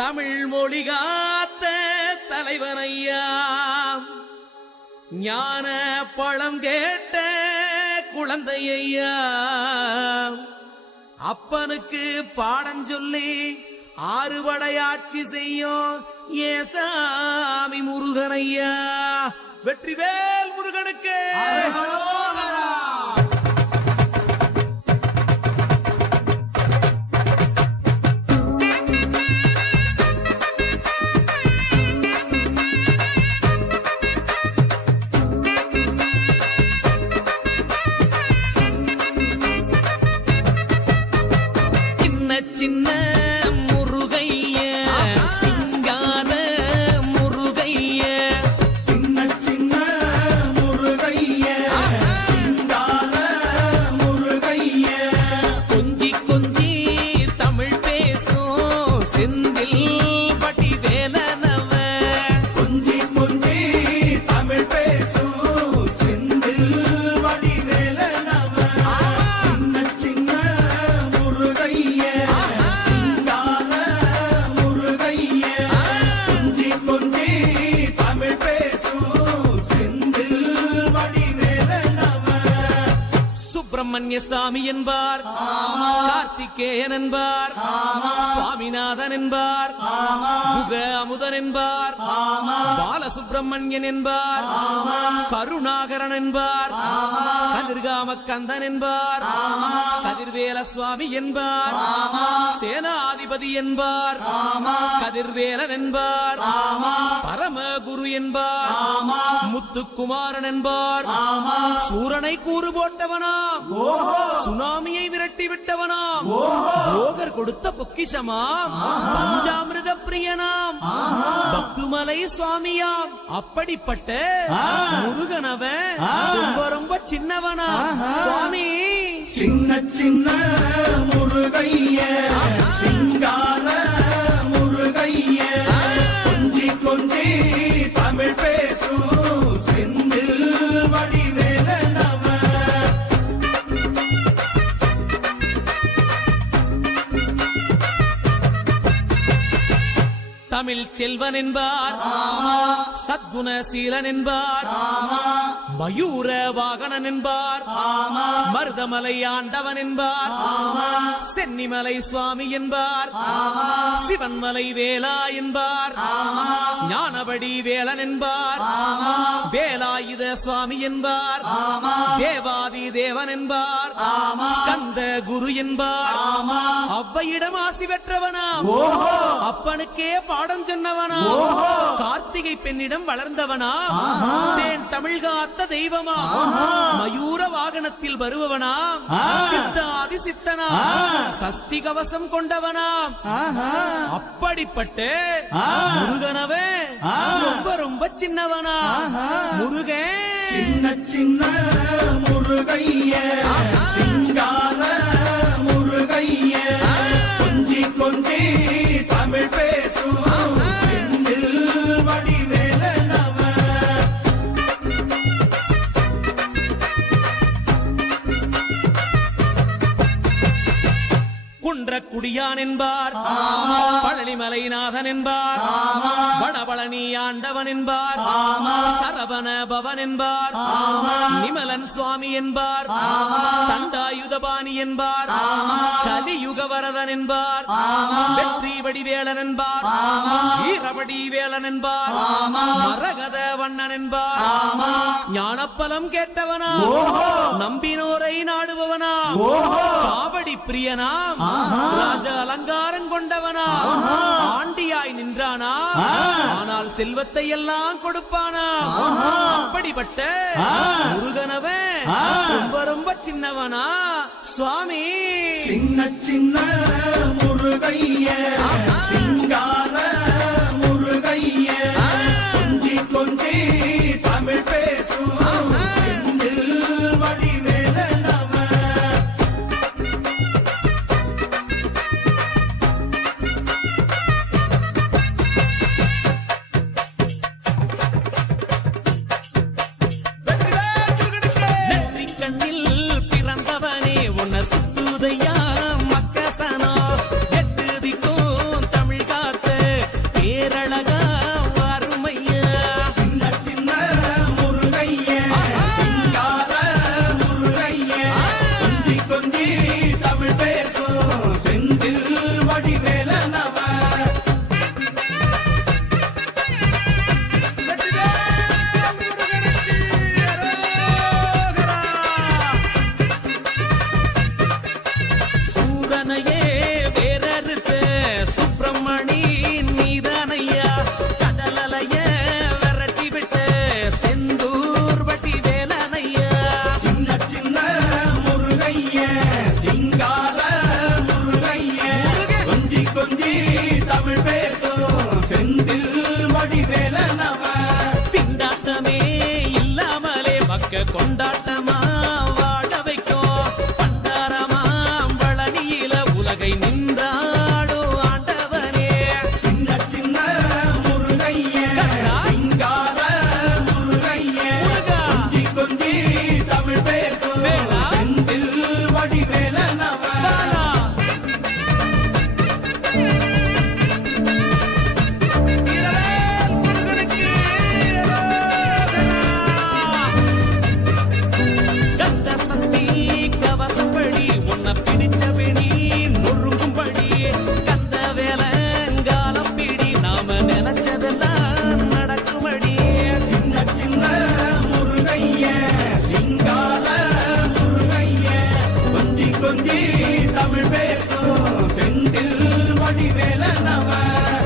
தமிழ் மொழி காத்த தலைவனையா, ஞான பழம் கேட்ட குழந்தையா, அப்பனுக்கு பாடம் சொல்லி ஆறுபடையாட்சி செய்யும் ஏசாமி முருகனையா. வெற்றிவேல் முருகனுக்கு. சின்ன முருகைய சிங்கார முருகைய, சின்ன சின்ன முருகைய சிங்கார முருகைய, கொஞ்சி கொஞ்சி தமிழ் பேசும் செந்தில் பட்டி வேலனவ, கொஞ்சி கொஞ்சி தமிழ் பேசும் செந்தில் வடிவேலனவ, சின்ன சின்ன முருகைய சிங்கார முருகைய, கொஞ்சி கொஞ்சி தமிழ் பேசும் செந்தில் வடிவேலனவ. சுப்பிரமணிய சாமி என்பார், கார்த்திகேயன் என்பார், சுவாமிநாதன் என்பார், முக அமுதன் என்பார், பாலசுப்பிரமணியன் என்பார், கருணாகரன் என்பார், கதிர்காம கந்தன் என்பார், கதிர்வேல சுவாமி என்பார், சேனாதிபதி என்பார், கதிர்வேலன் என்பார், பரமகுரு என்பார், முத்துக்குமாரன் என்பார், சூரனை கூறு போட்டவனாம், சுனாமியை விரட்டி விட்டவனாம், போகர் கொடுத்த பொக்கிஷமாம், பஞ்சாமிரத பிரியனாம், பக்துமலை சுவாமியாம். அப்படிப்பட்ட முருகனவன் ரொம்ப ரொம்ப சின்னவனா சுவாமி. சின்ன சின்ன முருகைய சிங்கார முருகைய, கொஞ்சி கொஞ்சி தமிழ் பேசும் செந்தில் வடிவேலனவ. தமிழ் செல்வன் என்பார், சத்குணசீலன் என்பார், மயூர வாகனன் என்பார், மருதமலை ஆண்டவன் என்பார், சென்னிமலை சுவாமி என்பார், சிவன்மலை வேலா என்பார், ஞானபடி வேலன் என்பார், வேலாயுத சுவாமி என்பார், தேவாதி தேவன் என்பார், ஸ்கந்த குரு என்பார், அவ்வையிடம் ஆசி பெற்றவனாம், அப்பனுக்கே பாடம் சொன்னவனா, கார்த்திகை பெண்ணிடம் வளர்ந்தவனா, தேன் தமிழ் காத்த தெய்வமா, மயூர வாகனத்தில் வருபவனாம், சித்தாதி சித்தனா, சஷ்டி கவசம் கொண்டவனாம். அப்படிப்பட்ட முருகனவே ரொம்ப ரொம்ப சின்னவனா முருகன். சின்ன சின்ன முருகைய சிங்கார முருகைய, கொஞ்சி கொஞ்சி தமிழ் பேசும் செந்தில் வடிவேலனவ. குன்றக்குடியான் என்பார், பழனிமலைநாதன் என்பார், வடபழனி ஆண்டவன் என்பார், சரவண பவன் என்பார், நிமலன் சுவாமி என்பார், தண்டாயுதபாணி என்பார், கலியுக வரதன் என்பார், வெற்றி வடிவேலன் என்பார், வீரபடி வேலன் என்பார், மரகத வண்ணன் என்பார், ஞானப்பலம் கேட்டவனா, நம்பினோரை நாடுபவனா, காவடி பிரியனாம், ராஜ அலங்காரம் கொண்டவனா, ஆண்டியாய் நின்றானா, ஆனால் செல்வத்தை எல்லாம் கொடுப்பானா. அப்படிப்பட்ட முருகனவன் ரொம்ப ரொம்ப சின்னவனா சுவாமி. சின்ன சின்ன முருகைய சிங்கார முருகைய, கொஞ்சி கொஞ்சி தமிழ் பேசும் செந்தில் வடிவேலனவ. சுத்துதையா மக்கசனோ, எட்டு திக்கும் வடிவேலனவன்